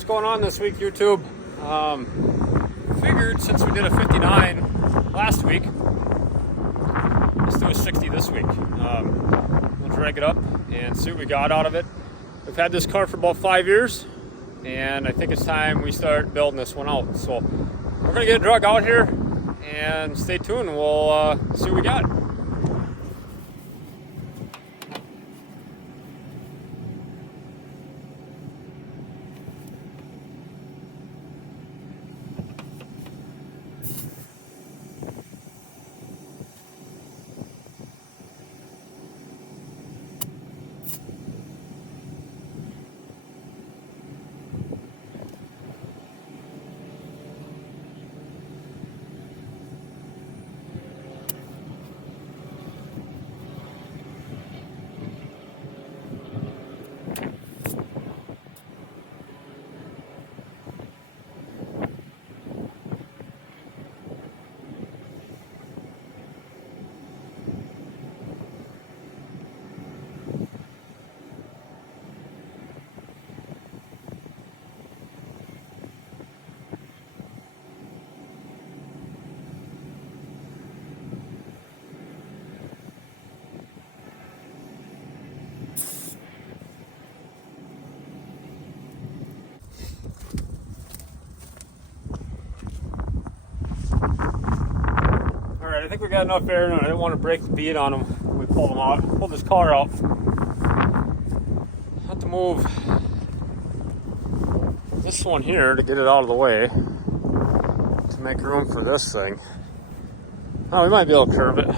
What's going on this week, YouTube? Figured since we did a 59 last week, let's do a 60 this week. We'll drag it up and see what we got out of it. We've had this car for about 5 years, and I think it's time we start building this one out. So we're gonna get it drug out here, and stay tuned. We'll see what we got. I think we got enough air in it. I didn't want to break the bead on them when we pulled them out. Pulled this car out. Have to move this one here to get it out of the way to make room for this thing. Oh, we might be able to curve it. Nah,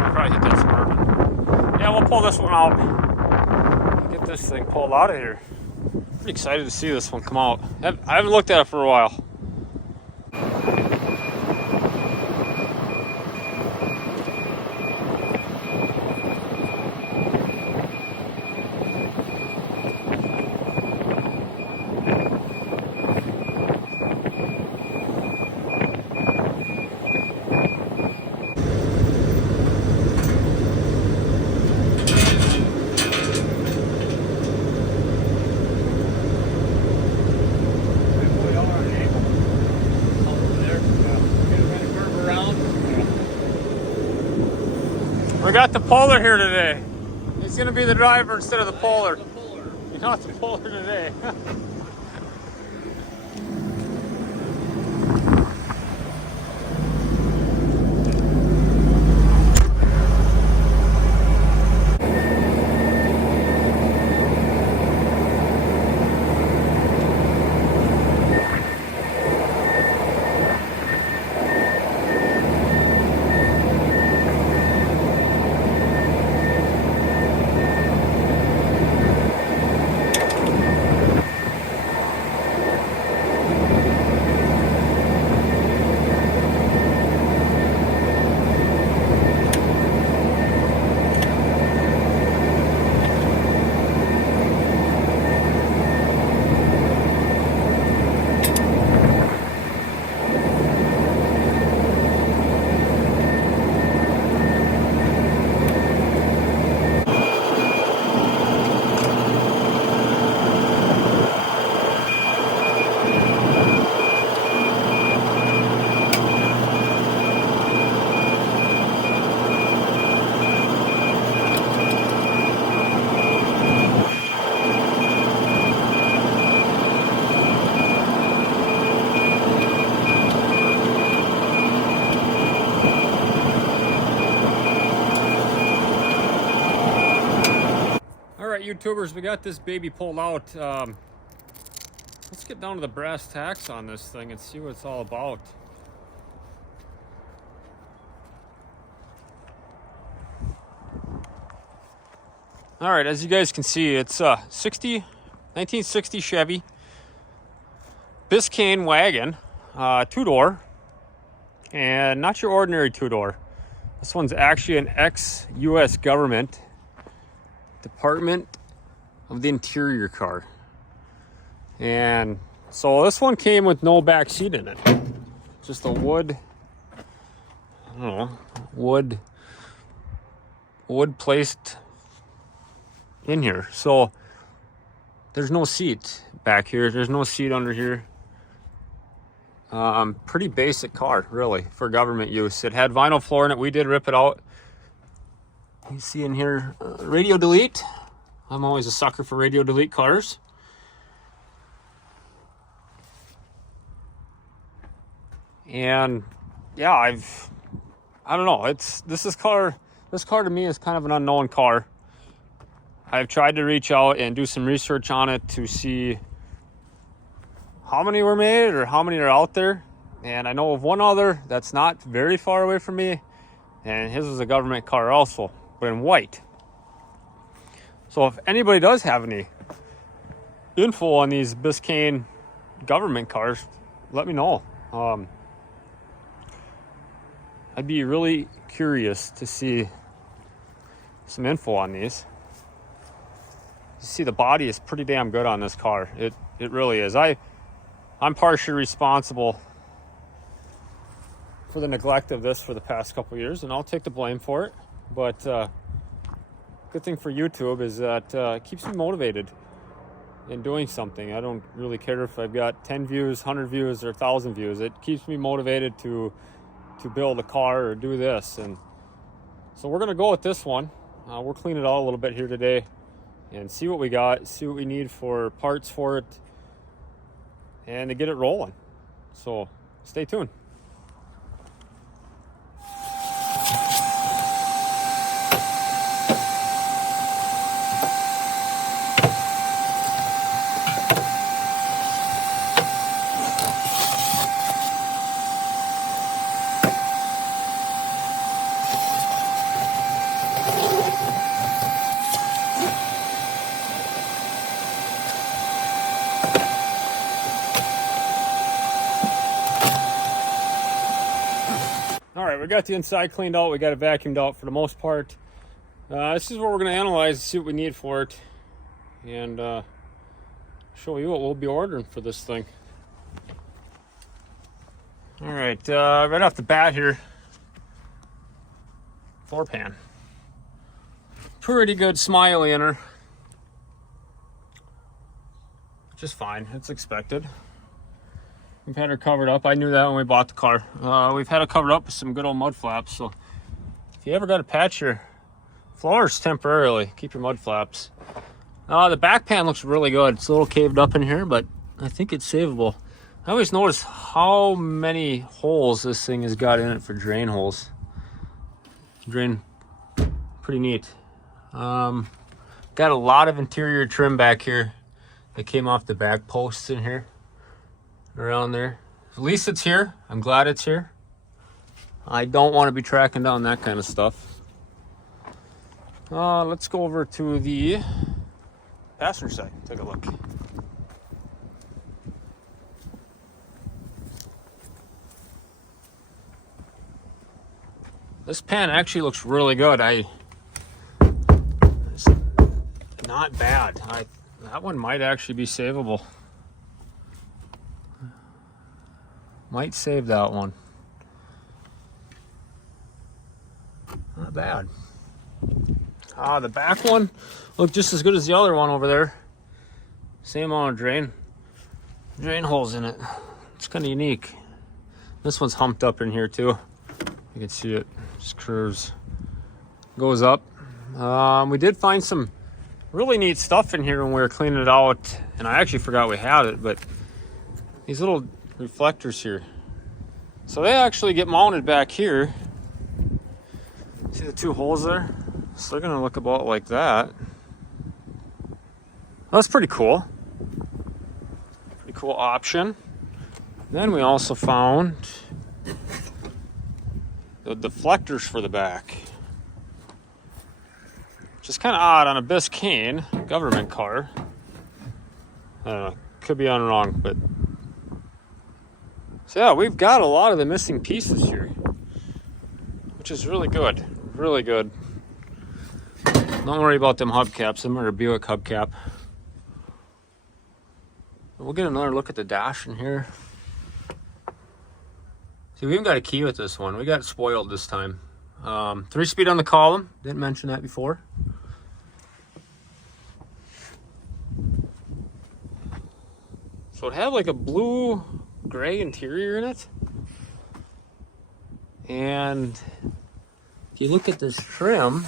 we'll probably hit that Suburban. Yeah, we'll pull this one out. Get this thing pulled out of here. Pretty excited to see this one come out. I haven't looked at it for a while. We got the Polar here today. He's going to be the driver instead of the Polar. You're not the Polar today. YouTubers, we got this baby pulled out. Let's get down to the brass tacks on this thing and see what it's all about. All right, as you guys can see, it's a 1960 Chevy Biscayne wagon, two-door, and not your ordinary two-door. This one's actually an ex-US government Department of the Interior car. And so this one came with no back seat in it. Just a wood, I don't know, wood placed in here. So there's no seat back here. There's no seat under here. Pretty basic car, really, for government use. It had vinyl floor in it. We did rip it out. You see in here, radio delete. I'm always a sucker for radio delete cars. And yeah, I don't know. This car to me is kind of an unknown car. I've tried to reach out and do some research on it to see how many were made or how many are out there. And I know of one other that's not very far away from me, and his was a government car also, but in white. So if anybody does have any info on these Biscayne government cars, let me know. I'd be really curious to see some info on these. You see, the body is pretty damn good on this car. It really is. I'm partially responsible for the neglect of this for the past couple years, and I'll take the blame for it. But good thing for YouTube is that it keeps me motivated in doing something. I don't really care if I've got 10 views, 100 views, or 1,000 views. It keeps me motivated to build a car or do this. And so we're gonna go with this one. We'll clean it out a little bit here today and see what we got, see what we need for parts for it, and to get it rolling. So stay tuned. All right, we got the inside cleaned out. We got it vacuumed out for the most part. This is what we're going to analyze, see what we need for it, and show you what we'll be ordering for this thing. All right, right off the bat here, floor pan. Pretty good smiley in her. Just fine, it's expected. We've had her covered up. I knew that when we bought the car. We've had it covered up with some good old mud flaps. So if you ever got to patch your floors temporarily, keep your mud flaps. The back pan looks really good. It's a little caved up in here, but I think it's savable. I always notice how many holes this thing has got in it for drain holes. Drain, pretty neat. Got a lot of interior trim back here that came off the back posts in here. Around there. At least it's here. I'm glad it's here. I don't want to be tracking down that kind of stuff. Let's go over to the passenger side. Take a look. This pan actually looks really good. It's not bad. That one might actually be savable. Might save that one. Not bad. The back one looked just as good as the other one over there. Same amount of drain holes in it. It's kind of unique. This one's humped up in here too. You can see it just curves, goes up. We did find some really neat stuff in here when we were cleaning it out, and I actually forgot we had it, but these little reflectors here. So they actually get mounted back here. See the two holes there? So they're gonna look about like that. That's pretty cool. Pretty cool option. Then we also found the deflectors for the back. Which is kind of odd on a Biscayne government car. I don't know, could be on wrong, but so yeah, we've got a lot of the missing pieces here, which is really good, really good. Don't worry about them hubcaps. Them are a Buick hubcap. We'll get another look at the dash in here. See, we even got a key with this one. We got it spoiled this time. 3-speed on the column. Didn't mention that before. So it had like a blue gray interior in it. And if you look at this trim,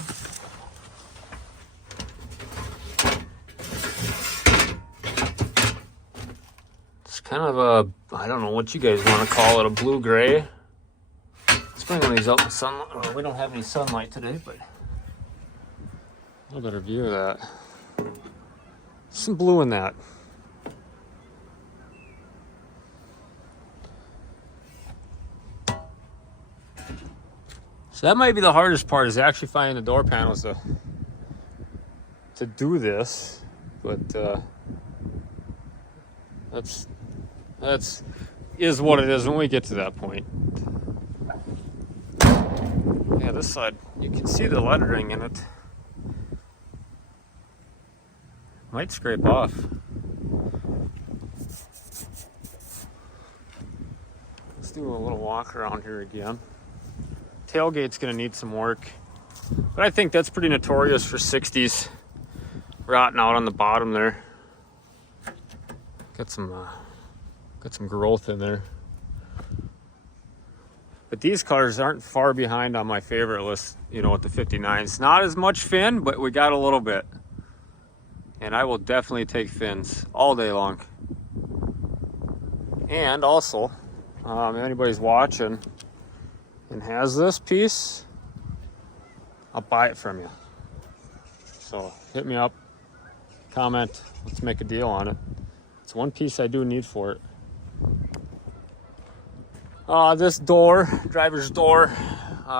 it's kind of a, I don't know what you guys want to call it, a blue gray. Let's bring one of these out in the sunlight. Oh, we don't have any sunlight today, but a little better view of that. Some blue in that. So that might be the hardest part, is actually finding the door panels to do this, but that's is what it is when we get to that point. Yeah, this side, you can see the lettering in it. Might scrape off. Let's do a little walk around here again. Tailgate's gonna need some work, but I think that's pretty notorious for 60s. Rotting out on the bottom there. Got some growth in there. But these cars aren't far behind on my favorite list, you know, with the 59s. Not as much fin, but we got a little bit. And I will definitely take fins all day long. And also, if anybody's watching and has this piece, I'll buy it from you. So hit me up, comment, let's make a deal on it. It's one piece I do need for it. This door, driver's door,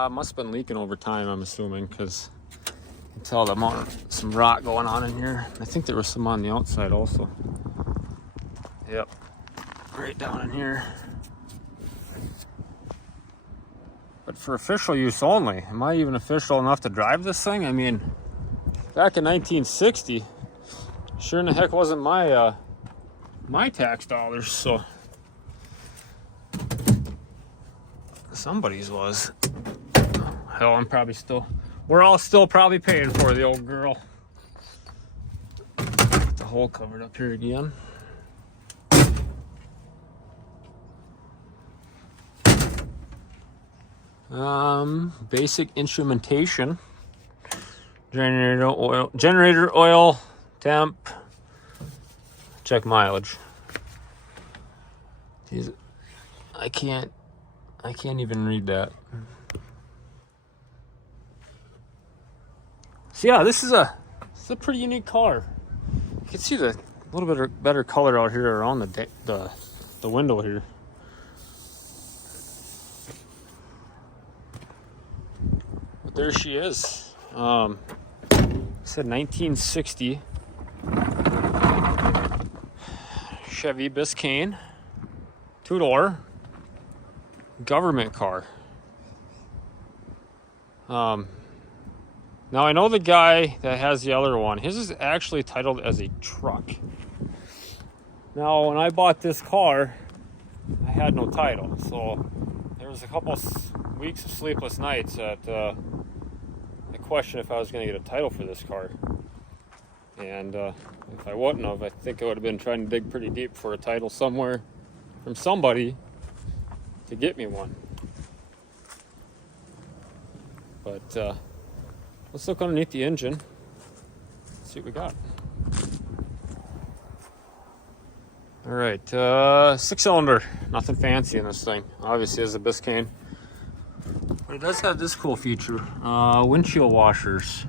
must have been leaking over time, I'm assuming, because you can tell the amount of some rot going on in here. I think there was some on the outside also. Yep, right down in here. But for official use only. Am I even official enough to drive this thing? I mean, back in 1960, sure in the heck wasn't my my tax dollars, so somebody's was. Hell, I'm probably still, we're all still probably paying for the old girl. Get the hole covered up here again. Basic instrumentation. Generator oil, temp, check mileage. Jeez, I can't even read that. So yeah, this is a pretty unique car. You can see the little bit better color out here around the window here. But there she is. Said 1960 Chevy Biscayne, 2-door, government car. Now I know the guy that has the other one, his is actually titled as a truck. Now when I bought this car, I had no title, so there was a couple weeks of sleepless nights that I questioned if I was going to get a title for this car. And if I wouldn't have, I think I would have been trying to dig pretty deep for a title somewhere from somebody to get me one. But let's look underneath the engine, see what we got. All right, 6-cylinder, nothing fancy in this thing. Obviously it's a Biscayne, but it does have this cool feature, windshield washers.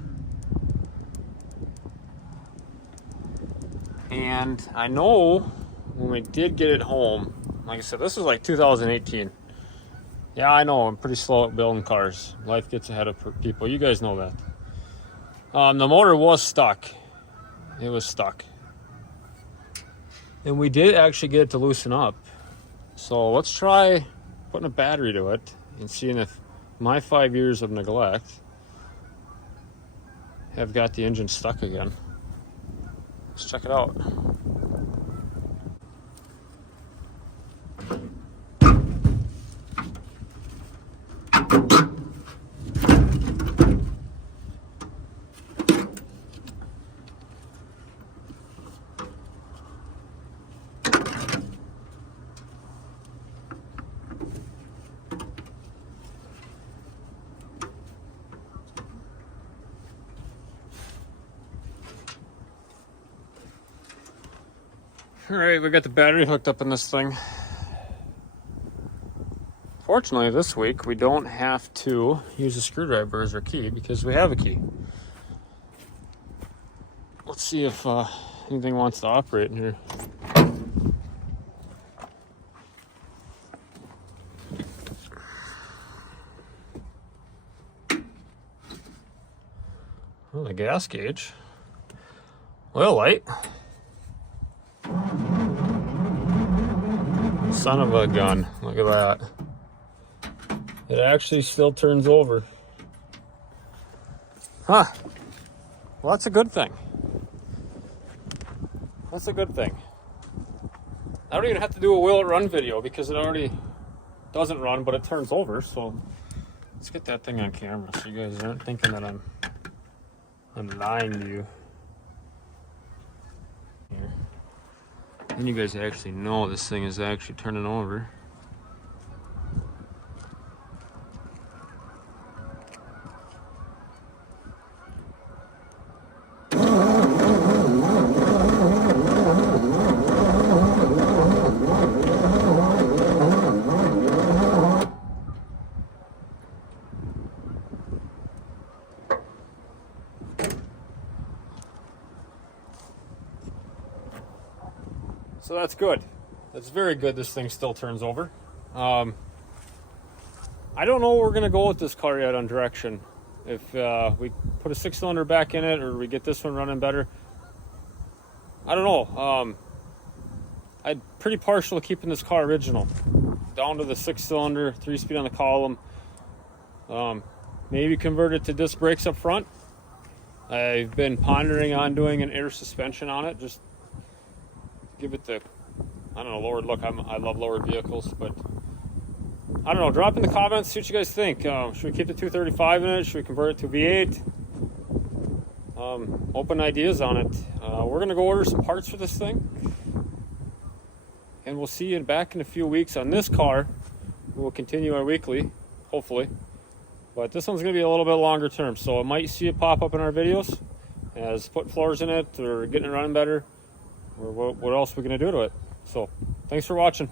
And I know when we did get it home, like I said, this was like 2018. Yeah, I know, I'm pretty slow at building cars. Life gets ahead of people, you guys know that. The motor was stuck. It was stuck. And we did actually get it to loosen up. So let's try putting a battery to it and seeing if my 5 years of neglect have got the engine stuck again. Let's check it out. All right, we got the battery hooked up in this thing. Fortunately, this week we don't have to use a screwdriver as our key because we have a key. Let's see if anything wants to operate in here. Well, the gas gauge. Oil light. Son of a gun. Look at that. It actually still turns over. Huh. Well, that's a good thing. That's a good thing. I don't even have to do a will it run video because it already doesn't run, but it turns over. So let's get that thing on camera so you guys aren't thinking that I'm lying to you. Here. And you guys actually know this thing is actually turning over. So that's good. That's very good. This thing still turns over. I don't know where we're going to go with this car yet on direction. If we put a 6-cylinder back in it or we get this one running better. I don't know. I'm pretty partial to keeping this car original. Down to the 6-cylinder, 3-speed on the column. Maybe convert it to disc brakes up front. I've been pondering on doing an air suspension on it. Just give it the, I don't know, lowered look. I love lowered vehicles, but I don't know. Drop in the comments, see what you guys think. Should we keep the 235 in it? Should we convert it to V8? Open ideas on it. We're going to go order some parts for this thing. And we'll see you back in a few weeks on this car. We'll continue our weekly, hopefully. But this one's going to be a little bit longer term. So I might see it pop up in our videos as putting floors in it or getting it running better. Or what else are we going to do to it? So, thanks for watching.